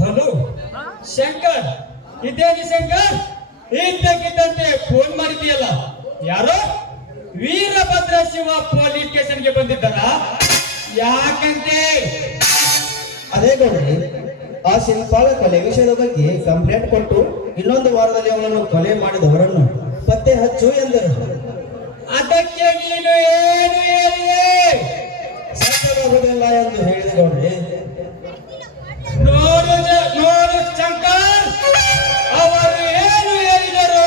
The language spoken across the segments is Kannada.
ಹಲೋ ಶಂಕರ್, ಇದೇನಿ ಶಂಕರ್? ಇದ್ದಕ್ಕಿದ್ದಂತೆ ಫೋನ್ ಮಾಡಿದೆಯಲ್ಲ, ಯಾರೋ ವೀರಭದ್ರ ಶಿವ ಪೊಲೀಸ್ ಸ್ಟೇಷನ್ಗೆ ಬಂದಿದ್ದಾರ? ಯಾಕಂತೆ? ಅದೇ ಗೌಡ್ರಿ, ಆ ಶಿಲ್ಪಾಳ ಕೊಲೆ ವಿಷಯದ ಬಗ್ಗೆ ಕಂಪ್ಲೇಂಟ್ ಕೊಟ್ಟು ಇನ್ನೊಂದು ವಾರದಲ್ಲಿ ಅವಳನ್ನು ಕೊಲೆ ಮಾಡಿದವರನ್ನು ಪತ್ತೆ ಹಚ್ಚು ಎಂದರು. ಅದಕ್ಕೆ ನೀನು ಏನು ಹೇಳಿದೆ? ಸತ್ಯವಾಗುವುದಿಲ್ಲ ಎಂದು ಹೇಳಿದ ಗೌಡ್ರಿ. ನೋಡು ಶಂಕರ್, ಅವರು ಏನು ಹೇಳಿದರು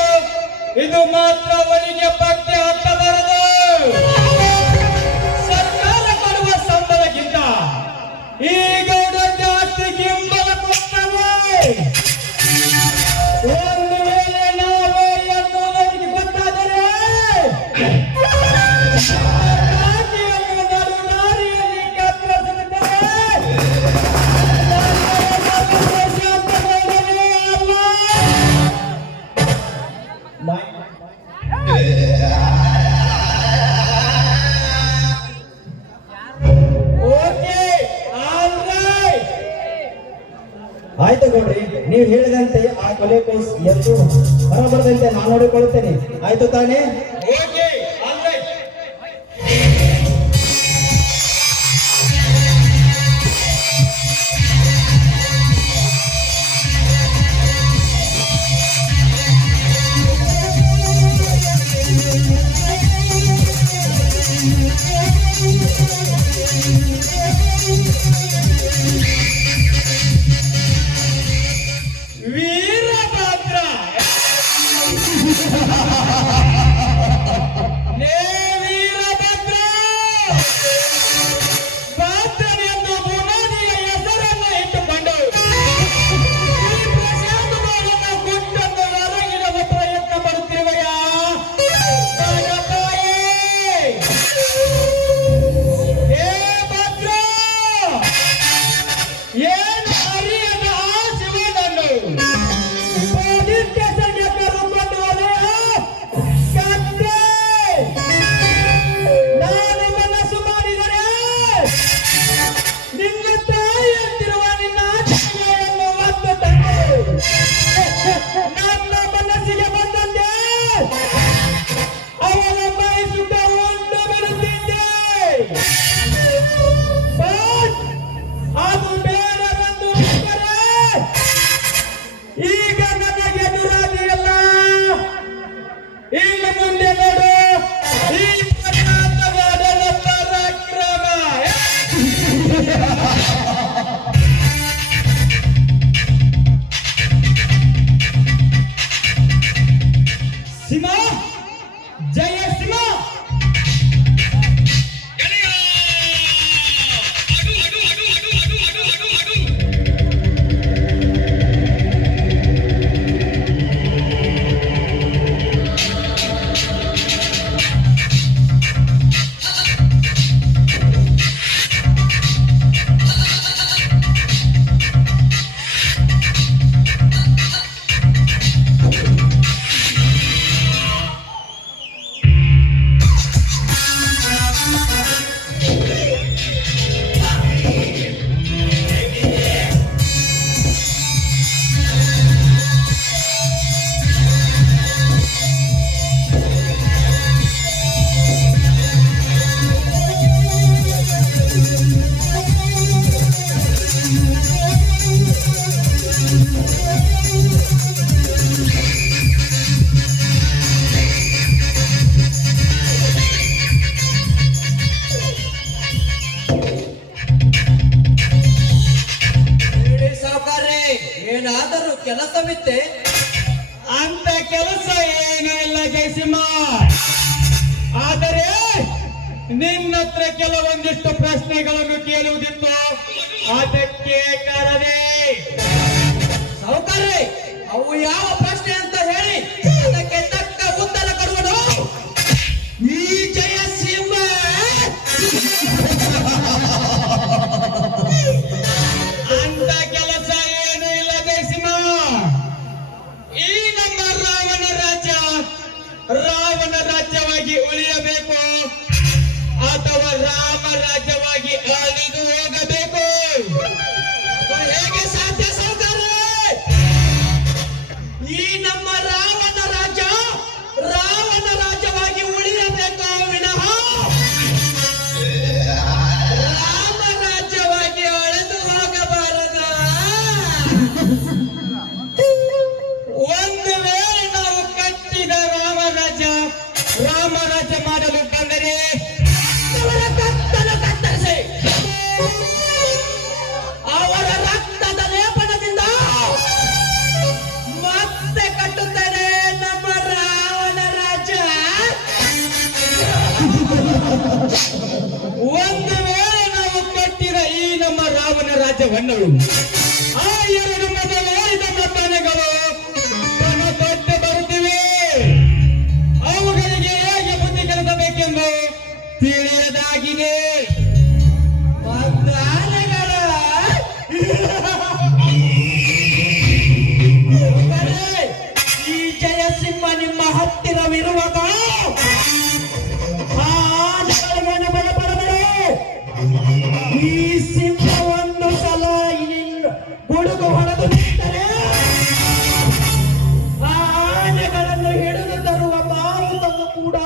ಇದು ಮಾತ್ರ ಅವರಿಗೆ ಪತ್ತೆ ಹತ್ತಬಾರದು. ಸರ್ಕಾರ ಕೊಡುವ ಸಂಬಳಕ್ಕಿಂತ ಈ ಗೌಡ ಜಾಸ್ತಿ ಗಿಂಬಲ ಕೊಟ್ಟವು. ಒಂದು ವೇಳೆ ನಾವೇ ಎನ್ನುವುದರಿಗೆ ಗೊತ್ತಾದರೆ ರಾಜ್ಯವನ್ನು ನಡುದಾರಿಯಲ್ಲಿ ಕತ್ತರಿಸುತ್ತದೆ. ಆಯ್ತು ಗೌಡ್ರಿ, ನೀವು ಹೇಳಿದಂತೆ ಆ ಕೊಲೆ ಕೋಸ್ ಎಂದು ಹೊರಬರದಂತೆ ನಾನು ನೋಡಿಕೊಳ್ಳುತ್ತೇನೆ. ಆಯ್ತು ತಾನೇ? ವೀರಭದ್ರ ಅವನ ಮೈ ಸುಖ ಉಂಟು ಬಿಡುತ್ತಿದ್ದೆ. ಕೆಲಸವಿತ್ತೆ. ಅಂತ ಕೆಲಸ ಏನೂ ಇಲ್ಲ ಜಯಸಿಂಹ. ಆದರೆ ನಿನ್ನ ಹತ್ರ ಕೆಲವೊಂದಿಷ್ಟು ಪ್ರಶ್ನೆಗಳನ್ನು ಕೇಳುವುದಿತ್ತು, ಅದಕ್ಕೆ ಕರೆದೆ. ಸಾವುಕಾರ್ರೆ, ಅವು ಯಾವ ಪ್ರಶ್ನೆ ಅಂತ ಹೇಳಿ ಅದಕ್ಕೆ ತಕ್ಕ ಉತ್ತರ ಕೊಡುವುದು ಈ ಜಯಸಿಂಹ. ಅಂತ ಕೆಲಸ ಏನೂ ಇಲ್ಲ ಜಯಸಿಂಹ. ಈ ನಮ್ಮ ರಾವಣ ರಾಜ್ಯವಾಗಿ ಉಳಿಯಬೇಕು ಅಥವಾ ರಾಮ ರಾಜ್ಯವಾಗಿ ಅಳಿದು ಹೋಗಬೇಕು? ಅದು ಹೇಗೆ ಸಾಧ್ಯ ಸಾವುಕಾರ್ರೆ? ಈ ನಮ್ಮ ರಾವಣ ರಾಜ್ಯವಾಗಿ ಉಳಿಯಬೇಕು ವಿನಃ ರಾಮ ರಾಜ್ಯವಾಗಿ ಅಳೆದು ಹೋಗಬಾರದ. ಒಂದು ವೇಳೆ ನಾವು ಕಟ್ಟಿದ ರಾಮರಾಜ್ಯ ಮಾಡಲು ಬಂದರೆ ಅವರ ಕತ್ತನ್ನು ಕತ್ತರಿಸಿ ಅವರ ರಕ್ತದ ಲೇಪನದಿಂದ ಮತ್ತೆ ಕಟ್ಟುತ್ತೇನೆ ನಮ್ಮ ರಾವಣ ರಾಜ್ಯ. ಒಂದು ವೇಳೆ ನಾವು ಕಟ್ಟಿದ ಈ ನಮ್ಮ ರಾವಣ ರಾಜ್ಯವನ್ನು ಆ ಎರಡು ಮೊದಲೇರಿದ ಮತನೆಗಳು ದೊಡ್ಡ ಬರುತ್ತಿವೆ. ಅವುಗಳಿಗೆ ಹೇಗೆ ಬುದ್ಧಿ ಕಲಿಸಬೇಕೆಂದು ತಿಳಿಯದಾಗಿದೆ. ಮತನೆಗಳ ಈ ಜಯಸಿಂಹ ನಿಮ್ಮ ಹತ್ತಿರವಿರುವಾಗ ಆ ಆನೆಗಳನ್ನು ಬಡಬಡಬಡೆ ಈ ಸಿಂಹ ಒಂದು ಸಲ ಗುಡುಗು ಹೊಡೆದು ನಿಂತರೆ ಆ ಆನೆಗಳನ್ನು ಹಿಡಿದು ತರುವ ಮಾರುತನ್ನು ಕೂಡ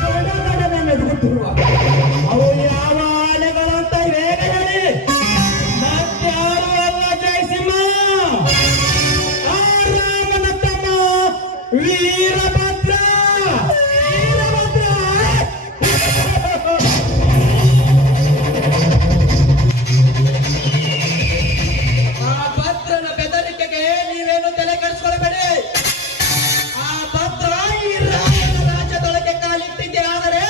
ಗಡಗಡನೆ ಮೆದುಗುತ್ತಿರುವ ಅವು ಯಾವ ಆನೆಗಳಂತ ಬೇಗ ಹೇಳಿ. ಮತ್ಯಾರು ಅಲ್ಲ ಜಯಸಿಂಹ, ಆ ರಾಮನ ತಮ್ಮ ವೀರಭದ್ರ. ಆ ಭದ್ರನ ಬೆದರಿಕೆಗೆ ನೀವೇನು ತಲೆ ಕೆಡಿಸ್ಕೊಳ್ಬೇಡಿ. ಆ ಭದ್ರ ಈ ರಾವಣ ರಾಜ್ಯದೊಳಗೆ ಕಾಲಿಟ್ಟಿದ್ದೆ ಆದರೆ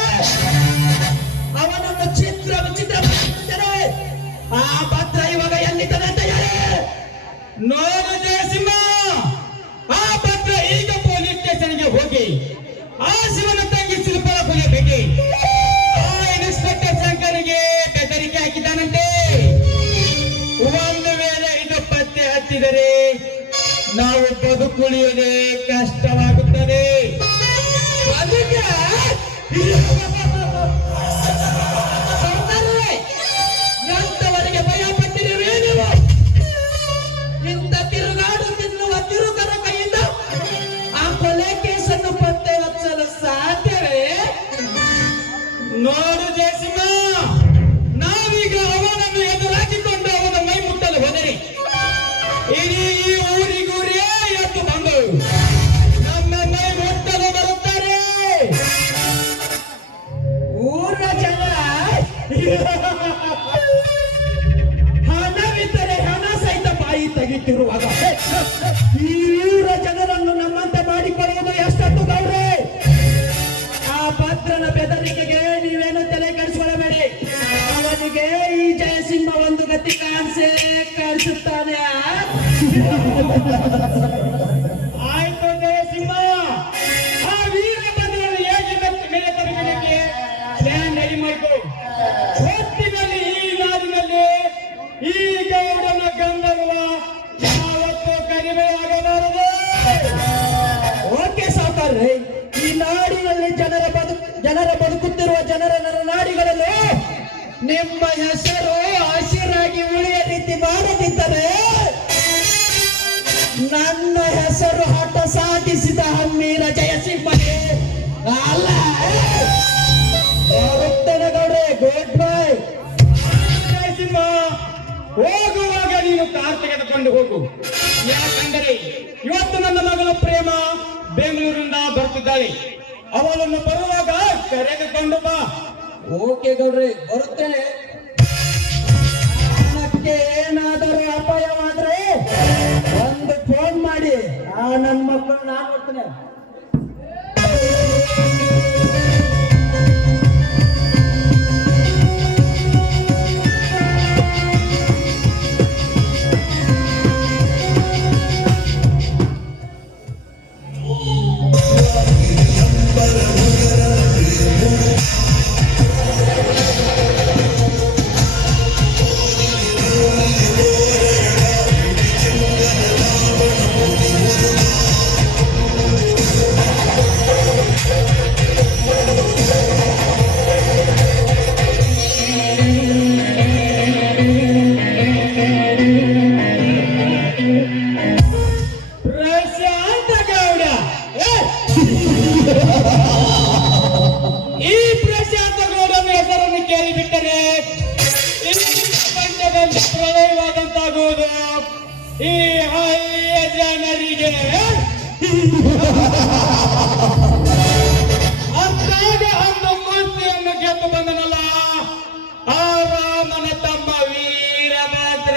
ಅವನನ್ನು ವಿಚಿತ್ರ ಮಾಡಿಬಿಡುತ್ತೇನೆ. ಆ ಭದ್ರ ಇವಾಗ ಎಲ್ಲಿದ್ದಾನೆ ಅಂತ ಹೇಳಿ. ನೋಡು ಜಯಸಿಂಹ, ಆ ಭದ್ರ ಈಗ ಪೊಲೀಸ್ ಸ್ಟೇಷನ್ಗೆ ಹೋಗಿ ಆ ಶಿವನ ತಂಗಿ ಶಿಲ್ಪಳ ಕೊಲೆಬೇಕೆ ಆ ಇನ್ಸ್ಪೆಕ್ಟರ್ ಶಂಕರಿಗೆ ಬೆದರಿಕೆ ಹಾಕಿದ್ದಾನಂತೆ. ಒಂದು ವೇಳೆ ಇದು ಪತ್ತೆ ಹತ್ತಿದರೆ ನಾವು ಬದುಕುಳಿಯುವುದೇ ಕಷ್ಟವಾಗುತ್ತದೆ. ಅದಕ್ಕೆ ಸರ್ದಾರರೇ, ಎಂತವರಿಗೆ ಭಯ ಪಟ್ಟಿರುವೆ ನೀವು? ಇಂಥ ತಿರುಗಾಡು ತಿನ್ನುವ ತಿರುಗರ ಕೈಯಿಂದ ಆ ಕೊಲೆ ಕೇಸನ್ನು ಪತ್ತೆ ಹಚ್ಚಲು ಸಾಧ್ಯವೇ? ನೋಡು ಜಯಸಿಂಹ, ನಾವೀಗ ಅವನನ್ನು ಎದುರಾಕಿಕೊಂಡು ಅವನ ಮೈ ಮುಟ್ಟಲು ಹೋದರೆ ಇಡೀ ಈ ಊರಿಗೂರೇ ಎದ್ದು ಬಂದು ನಮ್ಮ ಮೈ ಮುಟ್ಟಲು ಬರುತ್ತಾರೆ. ಊರ ಜನ ಹಣವಿದ್ದರೆ ಹಣ ಸಹಿತ ಬಾಯಿ ತೆಗಿತಿರುವಾಗ ಈ ಊರ ಜನರನ್ನು ನಮ್ಮಂತೆ ಮಾಡಿಕೊಳ್ಳುವುದು ಎಷ್ಟೊತ್ತು ಗೌರೇ? ಆ ಭದ್ರನ ಬೆದರಿಕೆಗೆ ನೀವೇನು ತಲೆ ಕೆಡಿಸಿಕೊಳ್ಳಬೇಡಿ. ಅವನಿಗೆ ಈ ಜಯಸಿಂಹ ಒಂದು ಗತಿ ಕಾಣಿಸುತ್ತಾನೆ. ಆಯ್ತು ಜಯಸಿಂಹ, ಆ ವೀರಭದ್ರನು ಹೇಗೆ ಮೇಲೆ ತರಬೇಕೆ ಪ್ಲಾನ್ ರೆಡಿ ಮಾಡ್ಕೋ. ಹೊತ್ತಿನಲ್ಲಿ ಈ ನಾಡಿನಲ್ಲಿ ಈ ಗೌಡನ ಗಂಧರ್ವ ಯಾವತ್ತೂ ಕಡಿಮೆಯಾಗಬಾರದು. ಓಕೆ ಸಾವುಕಾರ್ರೆ, ಈ ನಾಡಿನಲ್ಲಿ ಜನರ ಬದುಕುತ್ತಿರುವ ಜನರ ನಾಡಿಗಳಲ್ಲಿ ನಿಮ್ಮ ಹೆಸರು ಹಸಿರಾಗಿ ಉಳಿಯ ರೀತಿ ಮಾಡದಿದ್ದರೆ ನನ್ನ ಹೆಸರು ಹಠ ಸಾಧಿಸಿದ ಹಮ್ಮೀರ ಜಯಸಿಂಹನೇ ಅಲ್ಲ. ಬರುತ್ತೇನೆ ಗೌಡ್ರೆ, ಗುಡ್ ಬೈ. ಜಯಸಿಂಹ, ಹೋಗುವಾಗ ನೀನು ಕಾರ್ ತೆಗೆದುಕೊಂಡು ಹೋಗು. ಯಾಕಂದರೆ ಇವತ್ತು ನನ್ನ ಮಗಳು ಪ್ರೇಮ ಬೆಂಗಳೂರಿನಿಂದ ಬರ್ತಿದ್ದಾಳೆ. ಅವಳನ್ನು ಬರುವಾಗ ಕರೆದುಕೊಂಡು ಬಾ. ಓಕೆ ಗೌಡ್ರೆ, ಬರುತ್ತೇನೆ. ಪ್ರಾಣಕ್ಕೆ ಏನಾದರೂ ಅಪಾಯವಾದ್ರೆ ಮಾಡಿ ಆ ನನ್ನ ಮಕ್ಕಳು ನಾನು ನೋಡ್ತೇನೆ. ಪ್ರಶಾಂತ ಗೌಡ ಏ! ಈ ಪ್ರಶಾಂತ ಗೌಡನ ಹೆಸರನ್ನು ಕೇಳಿಬಿಟ್ಟರೆ ಈ ಪ್ರಪಂಚದಲ್ಲಿ ಪ್ರಳಯವಾದಂತಾಗುವುದು ಈ ಹಳ್ಳಿಯ ಜನರಿಗೆ. ಅಂದಾಗ ಅಂದು ಕುಸ್ತಿಯನ್ನು ಗೆದ್ದು ಬಂದನಲ್ಲ ಆ ರಾಮನ ತಮ್ಮ ವೀರಭದ್ರ.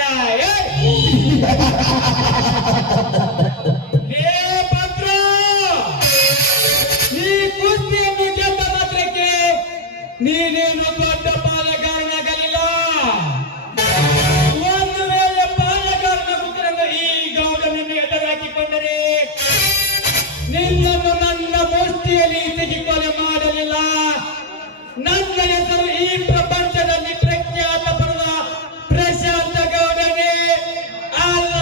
ಹೇ ಭದ್ರ, ಈ ಕುಸ್ತಿಯನ್ನು ಗೆದ್ದ ಮಾತ್ರಕ್ಕೆ ನೀನೇನು ದೊಡ್ಡ ಪಾಲಗಾರನಾಗಲಿಲ್ಲ. ಒಂದು ವೇಳೆ ಪಾಲಗಾರನ ಪುತ್ರನ ಈ ಗೌಡನನ್ನು ಎದುರಾಕಿಕೊಂಡರೆ ನಿನ್ನನ್ನು ನನ್ನ ಮುಷ್ಟಿಯಲ್ಲಿ ತೆಗೆದುಕೊಳ್ಳೆ ಮಾಡಲಿಲ್ಲ. ನನ್ನ ಹೆಸರು ಈ ಪ್ರಪಂಚದಲ್ಲಿ ಪ್ರಖ್ಯಾತ ಪಡೆದ ಪ್ರಶಾಂತ ಗೌಡನೇ ಅಲ್ಲ.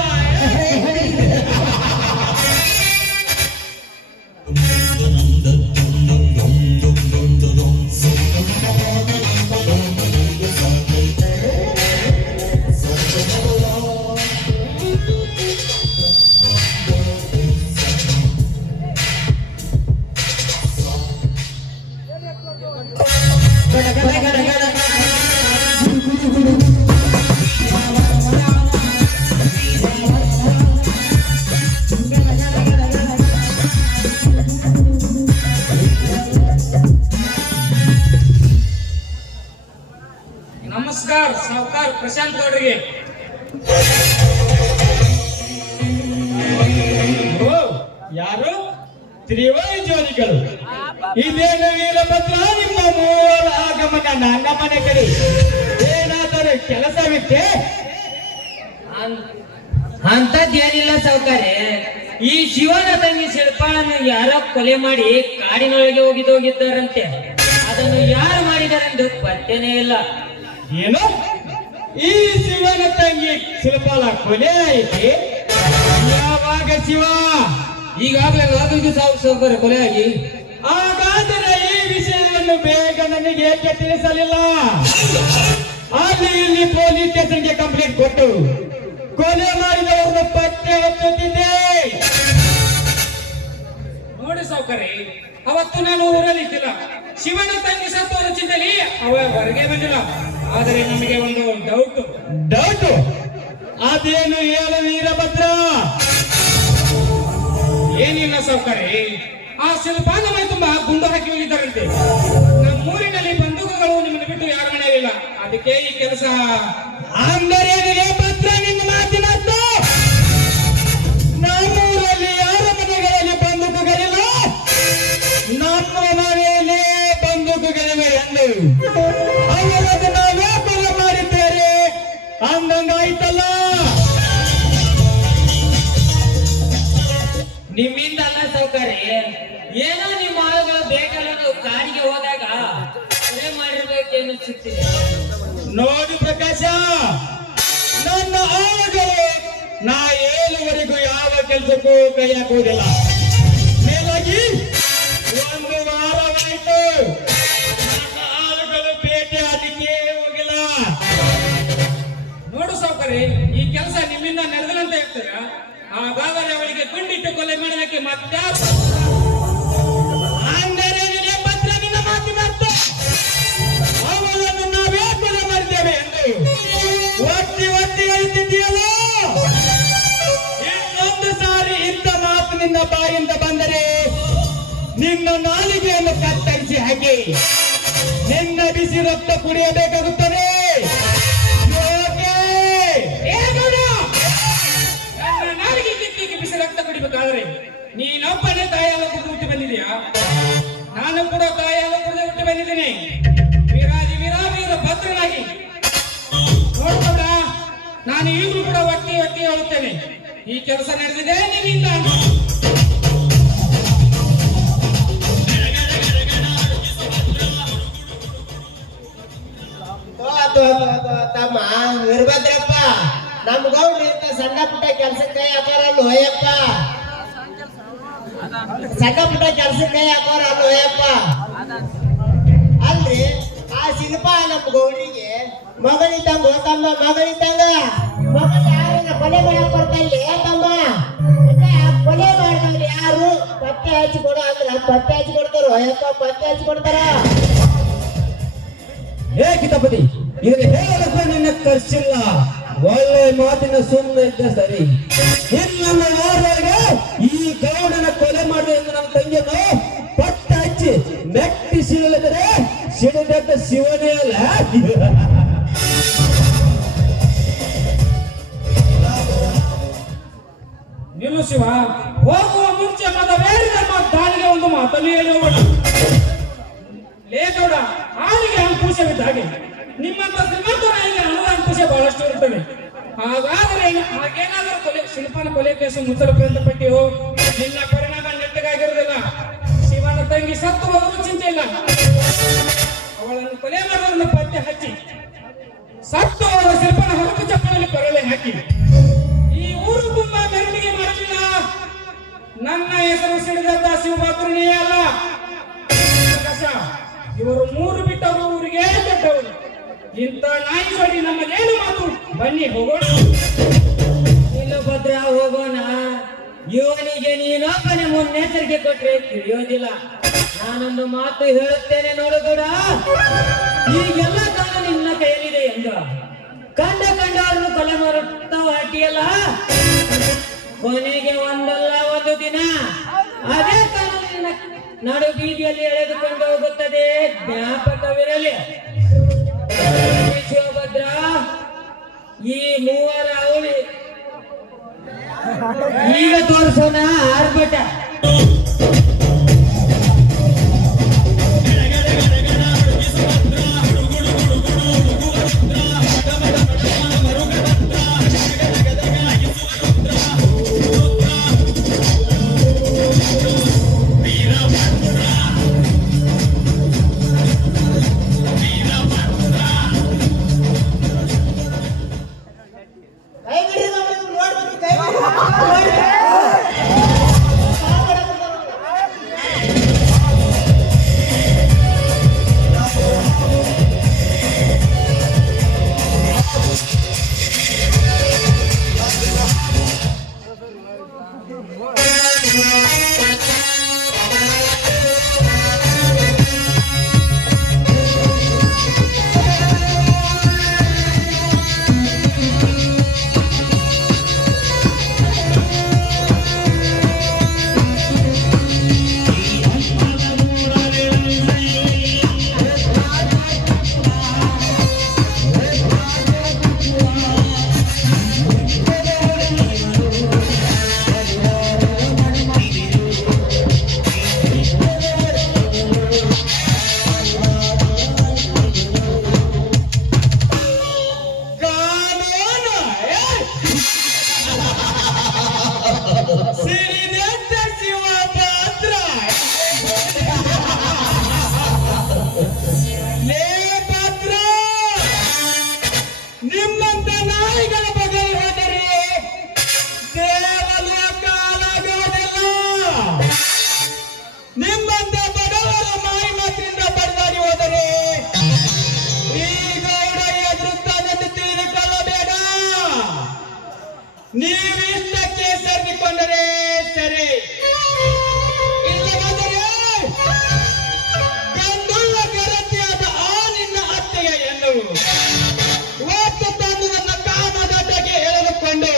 ನಮಸ್ಕಾರ ಸಾವುಕಾರ ಪ್ರಶಾಂತ್ ಗೌಡ್ರಿಗೆ. ಓ, ಯಾರು? ತ್ರಿವಳಿ ಜೋಡಿಗಳು. ಇದೇನು ವೀರಭದ್ರ, ನಿಮ್ಮ ಮೂವರ ಆಗಮನ ನನ್ನ ಮನೆ ಕಡೆ. ಏನಾದರೂ ಕೆಲಸವಿತ್ತೆ? ಅಂತದ್ದೇನಿಲ್ಲ ಸಾವುಕಾರೆ. ಈ ಶಿವನ ತಂಗಿ ಶಿಲ್ಪಾಳನ್ನು ಯಾರೋ ಕೊಲೆ ಮಾಡಿ ಕಾಡಿನೊಳಗೆ ಹೋಗಿದ್ದಾರಂತೆ. ಅದನ್ನು ಯಾರು ಮಾಡಿದಾರೆಂದು ಪತ್ತೆನೇ ಇಲ್ಲ. ಏನು? ಈ ಶಿವನ ತಂಗಿ ಶಿಲ್ಪಾಳ ಕೊಲೆ ಐತಿ? ಯಾವಾಗ ಶಿವ? ಈಗಾಗಲೇ 4 ಸಾವುಕಾರ ಕೊಲೆ ಆಗಿ. ಹಾಗಾದರೆ ಈ ವಿಷಯವನ್ನು ಬೇಗ ನನಗೆ ಏಕೆ ತಿಳಿಸಲಿಲ್ಲ? ಅಲ್ಲಿ ಇಲ್ಲಿ ಪೊಲೀಸ್ ಸ್ಟೇಷನ್ಗೆ ಕಂಪ್ಲೇಂಟ್ ಕೊಟ್ಟು ಕೊಲೆ ಮಾಡಿದವರನ್ನು ಪತ್ತೆ ಹಚ್ಚುತ್ತಿದ್ದೆ. ನೋಡಿ ಸಾವುಕಾರಿ, ಅವತ್ತು ನಾನು ಊರಲ್ಲಿ ಇದ್ದಿಲ್ಲ. ಶಿವನ ತಂಗಿ ಸತ್ತೋದ ಚಿಂತೆಯಲ್ಲಿ ಅವ ಹೊರಗೆ ಬಂದಿಲ್ಲ. ಆದರೆ ನಮಗೆ ಒಂದು ಡೌಟ್. ಅದೇನು ಹೇಳು ವೀರಭದ್ರ? ಏನಿಲ್ಲ ಸಾವುಕಾರಿ, ಆ ಶಿಲ್ಪಾನ ಮನೆ ತುಂಬಾ ಗುಂಡು ಹಾಕಿ ಹೋಗಿದ್ದಾರಂತೆ. ನಮ್ಮೂರಿನಲ್ಲಿ ಬಂದೂಕುಗಳು ನಿಮ್ಮನ್ನು ಬಿಟ್ಟು ಯಾರ ಮನೆಯಲ್ಲಿಲ್ಲ. ಅದಕ್ಕೆ ಈ ಕೆಲಸ. ಅಂದರೆ ಭದ್ರ, ನಿನ್ನ ಮಾತಿನ ಅರ್ಥ ನಮ್ಮೂರಲ್ಲಿ ಯಾರ ಮನೆಗಳಲ್ಲಿ ಬಂದೂಕುಗಳಿಲ್ಲ, ನಮ್ಮ ಮನೆಯಲ್ಲಿ ಬಂದೂಕುಗಳಿವೆ ಎಂದು ಅವರನ್ನು ನಾವೇ ಕೊಲೆ ಮಾಡಿದ್ದೇವೆ ಅಂದಂಗಾಯ್ತಲ್ಲ. ನಿಮ್ಮಿಂದ ಅಲ್ಲ ಸಾವುಕಾರೆ, ಏನೋ ನಿಮ್ಮ ಆಳುಗಳು ಬೇಕಲ್ಲದು ಕಾಡಿಗೆ ಹೋದಾಗ ಕೊಲೆ ಮಾಡಿರ್ಬೇಕೇನು ಸಿಗ್ತಿದೆ. ನೋಡಿ ಪ್ರಕಾಶ, ನನ್ನ ಆಳುಗಳು ನಾ ಏಳುವರೆಗೂ ಯಾವ ಕೆಲಸಕ್ಕೂ ಕೈ ಹಾಕುವುದಿಲ್ಲ. ಮೇಲಾಗಿ 1 ವಾರವಾಯಿತು ನನ್ನ ಆಳುಗಳು ಭೇಟಿ ಅದಕ್ಕೆ ಹೋಗಿಲ್ಲ. ನೋಡು ಸಾವುಕಾರಿ, ಈ ಕೆಲಸ ನಿಮ್ಮಿಂದ ನಡೆದಲಂತ ಹೇಳ್ತೀರ. ಹಾಗಾದರೆ ಅವಳಿಗೆ ಗುಂಡಿಟ್ಟು ಕೊಲೆ ಮಾಡಲಿಕ್ಕೆ ಮತ್ತಾರು? ಅಂದರೆ ಭದ್ರ, ನಿನ್ನ ಮಾತಿನ ಅರ್ಥ ಅವಳನ್ನು ನಾವೇ ಕೊಲೆ ಮಾಡಿದ್ದೇವೆ ಎಂದು ಒತ್ತಿ ಹೇಳ್ತಿದ್ದೀಯಲ್ಲ. ಇನ್ನೊಂದು ಸಾರಿ ಇಂಥ ಮಾತು ನಿನ್ನ ಬಾಯಿಂದ ಬಂದರೆ ನಿನ್ನ ನಾಲಿಗೆಯನ್ನು ಕತ್ತರಿಸಿ ಹಾಕಿ ನಿನ್ನ ಬಿಸಿ ರಕ್ತ ಕುಡಿಯಬೇಕಾಗುತ್ತದೆ. ನನ್ನ ನಾಲಿಗೆ ಕಿತ್ತಿಗೆ ಬಿಸಿ ರಕ್ತ ಬಿಡಬೇಕಾದ್ರೆ ನೀನೊಬ್ಬನೇ ತಾಯಿ ಹಾಲು ಕುಡಿದು ಹುಟ್ಟಿ ಬಂದಿದ್ಯಾ? ನಾನು ಕೂಡ ತಾಯಿ ಹಾಲು ಕುಡಿದು ಹುಟ್ಟಿ ಬಂದಿದ್ದೀನಿ. ವೀರಾದಿ ವೀರ ಭದ್ರನಾಗಿ ನೋಡ್ಕೊಂಡ ನಾನು ಈಗಲೂ ಕೂಡ ಒಟ್ಟಿ ಹೇಳುತ್ತೇನೆ, ಈ ಕೆಲಸ ನಡೆದಿದೆ ನಿನ್ನಿಂದ. ತಮ್ಮ ವೀರಭದ್ರಪ್ಪ, ನಮ್ ಗೌಡ್ರು ಇಂತ ಸಣ್ಣ ಪುಟ್ಟ ಕೆಲ್ಸಕ್ಕೆ ಹಾಕೋರಲ್ಲ ಹೋಯಪ್ಪ, ಸಣ್ಣ ಪುಟ್ಟ ಕೆಲ್ಸಕ್ಕೆ ಹಾಕೋರಲ್ಲ ಹೋಯಪ್ಪ. ಅಲ್ರಿ ಆ ಶಿಲ್ಪ ನಮ್ ಗೌಡ್ರಿಗೆ ಮಗಳಿದ್ದಂಗ ತಮ್ಮ, ಮಗಳಿದ್ದಂಗ. ಮಗಳ ಯಾರನ್ನ ಕೊಲೆ ಮಾಡಕ್ ಬರ್ತಾಯಿಲ್ಲ ತಮ್ಮ. ಕೊಲೆ ಮಾಡಿದವ್ರು ಯಾರು ಪತ್ತೆ ಹಚ್ಚಿ ಕೊಡು ಅಂದ್ರ ಪತ್ತೆ ಹಚ್ಚಿ ಕೊಡ್ತಾರ ಹೋಯಪ್ಪ, ಪತ್ತೆ ಹಚ್ಚಿ ಕೊಡ್ತಾರ. ಹೇ ಕಿತಾಪತಿ, ಇದನ್ನ ಹೇಳೋದಕ್ಕೆ ನಿನ್ನ ಖರ್ಚಿಲ್ಲ. ಒಳ್ಳೆ ಮಾತಿನ ಸುಮ್ಮನೆ ಇದ್ದ ಸರಿ. ಇನ್ನು ಯಾರಿಗೆ ಈ ಗೌಡನ ಕೊಲೆ ಮಾಡಿದೆ ಎಂದು ನಮ್ಮ ತಂಗಿಯನ್ನು ಪಟ್ಟ ಹಚ್ಚಿ ಮೆಟ್ಟಿ ಸಿಡಲಿದರೆ ಸಿಡಿದ ಶಿವನೇ ಅಲ್ಲ. ನಿಲ್ಲು ಶಿವ, ಹೋಗುವ ಮುಂಚೆ ಮದವೇರಿ ನಮ್ಮ ದಾಳಿಗೆ ಒಂದು ಮಾತನ್ನು ಹೇಳಿ ಹೋಗೋಣ. ಲೇಗೌಡ, ಆಳಿಗೆ ಅಂಕುಶವಿದ್ದ ಹಾಗೆ ನಿಮ್ಮಂತ ಶ್ರೀಮಂತ ನಾಯಿಗೆ ಹಣದ ಅಂಕುಶ ಬಹಳಷ್ಟು ಇರುತ್ತದೆ. ಹಾಗಾದರೆ ಹಾಗೇನಾದರೂ ಶಿಲ್ಪನ ಕೊಲೆ ಕೇಸು ಮುಚ್ಚಲು ಪ್ರಯತ್ನ ಪಟ್ಟಿಯೋ ನಿನ್ನ ಪರಿಣಾಮ ನೆಟ್ಟಗಾಗಿರುವುದಿಲ್ಲ. ಶಿವನ ತಂಗಿ ಸತ್ತು ಹೋದರೂ ಚಿಂತೆ ಇಲ್ಲ, ಅವಳನ್ನು ಕೊಲೆ ಮಾಡುವುದನ್ನು ಪತ್ತೆ ಹಚ್ಚಿ ಸತ್ತು ಅವರ ಶಿಲ್ಪನ ಹೊರಕು ಚಪ್ಪನಲ್ಲಿ ಕೊರಳೆ ಹಾಕಿ ಈ ಊರು ತುಂಬಾ ಮೆರವಣಿಗೆ ಮಾಡಲಿಲ್ಲ. ನನ್ನ ಹೆಸರು ಸಿಡಿದ ಶಿವಭದ್ರನೇ ಅಲ್ಲ. ಇವರು ಮೂರು ಬಿಟ್ಟವರು ಊರಿಗೆ ಕೆಟ್ಟವರು. ಇಂಥ ನಾಯಿ ಜೋಡಿ ನಮ್ಮದೇನು ಮಾತು? ಬನ್ನಿ ಹೋಗೋಣ. ಇಲ್ಲ ಭದ್ರ, ಹೋಗೋಣ. ಇವನಿಗೆ ನೀನೊಬ್ಬನೇ ಮುನ್ನೆಚ್ಚರಿಕೆ ಕೊಟ್ರೆ ತಿಳಿಯೋದಿಲ್ಲ. ನಾನೊಂದು ಮಾತು ಹೇಳುತ್ತೇನೆ ನೋಡು ಗೌಡ, ಈಗೆಲ್ಲ ಕಾಲ ನಿನ್ನ ಕೈಯಲ್ಲಿದೆ ಎಂದು ಕಂಡವ್ರನ್ನು ಕೊಲೆ ಮಾಡುತ್ತಾ ಅಟಿಯಲ್ಲ. ಕೊನೆಗೆ ಒಂದಲ್ಲ ಒಂದು ದಿನ ಅದೇ ಕಾಲ ನಿನ್ನ ನಡು ಬೀದಿಯಲ್ಲಿ ಎಳೆದುಕೊಂಡು ಹೋಗುತ್ತದೆ. ಜ್ಞಾಪಕವಿರಲಿ ಶಿವಭದ್ರ. ಈ ಮೂವರ ಅವಳಿ ಈಗ ತೋರಿಸೋಣ ಆರ್ಭಟ. ಕೈ ಬಿಡ್ರಿ ಗೌಡ್ರು, ನೋಡ್ಬಿಟ್ಟು ಕೈ ಬಿಡ್ರಿ. ಸಿರಿದೆದ್ದ ಶಿವಭದ್ರ, ಲೇ ಭದ್ರ, ನಿಮ್ಮಂತ ನಾಯಿಗಳ ಬಗ್ಗೆ ಹೋದರೆ ದೇವಲೋಕ ಹಾಳಾಗುವುದಿಲ್ಲ. ನಿಮ್ಮಂತ ಬಡವರ ಮಾಯಿ ಮಾತಿನಿಂದ ಬಡದಾಡಿ ಹೋದರೆ ಈ ಗೌಡ ಎದುರುತ್ತಾನೆಂದು ತಿಳಿದುಕೊಳ್ಳಬೇಡ. ನೀವಿಷ್ಟಕ್ಕೆ ಸರಿಕೊಂಡರೆ ಸರಿ, ಇಲ್ಲವಾದರೆ ಗಂಡುಳ್ಳ ಗರತಿಯಾದ ಆ ನಿನ್ನ ಅತ್ತೆಯ ಎನ್ನುವು ಒತ್ತು ತಂದು ನನ್ನ ಕಾಮದಡ್ಡಗೆ ಎಳೆದುಕೊಂಡು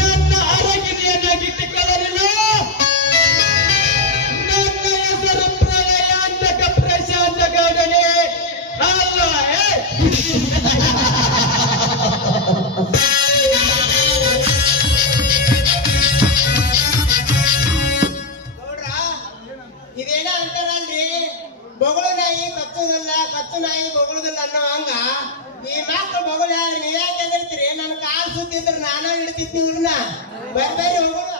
ನನ್ನ ಅರಗಿನಿಯನ್ನಾಗಿಟ್ಟುಕೊಳ್ಳಲಿಲ್ಲ. ನನ್ನ ಹೆಸರು ಪ್ರಳಯಾಂತಕ ಪ್ರಶಾಂತ ಗೌಡನೇ ಅಲ್ಲ. ಬೊಗಳು ನಾಯಿ ಕಚ್ಚುದಿಲ್ಲ, ಕಚ್ಚು ನಾಯಿ ಬೊಗಳುದಿಲ್ಲ ಅನ್ನೋ ಹಂಗ ಈ ಮಕ್ಳು ಬೊಗಳು ನೀವ್ ಯಾಕೆ ಹೆದರ್ತೀರಿ? ನನ್ ಕಾಲ್ ಸುತ್ತಿದ್ರು ನಾನ ಹಿಡ್ತಿದ್ನಿ ಇವ್ರನ್ನ. ಬರ್ಬೇರಿ ಹೋಗೋಣ.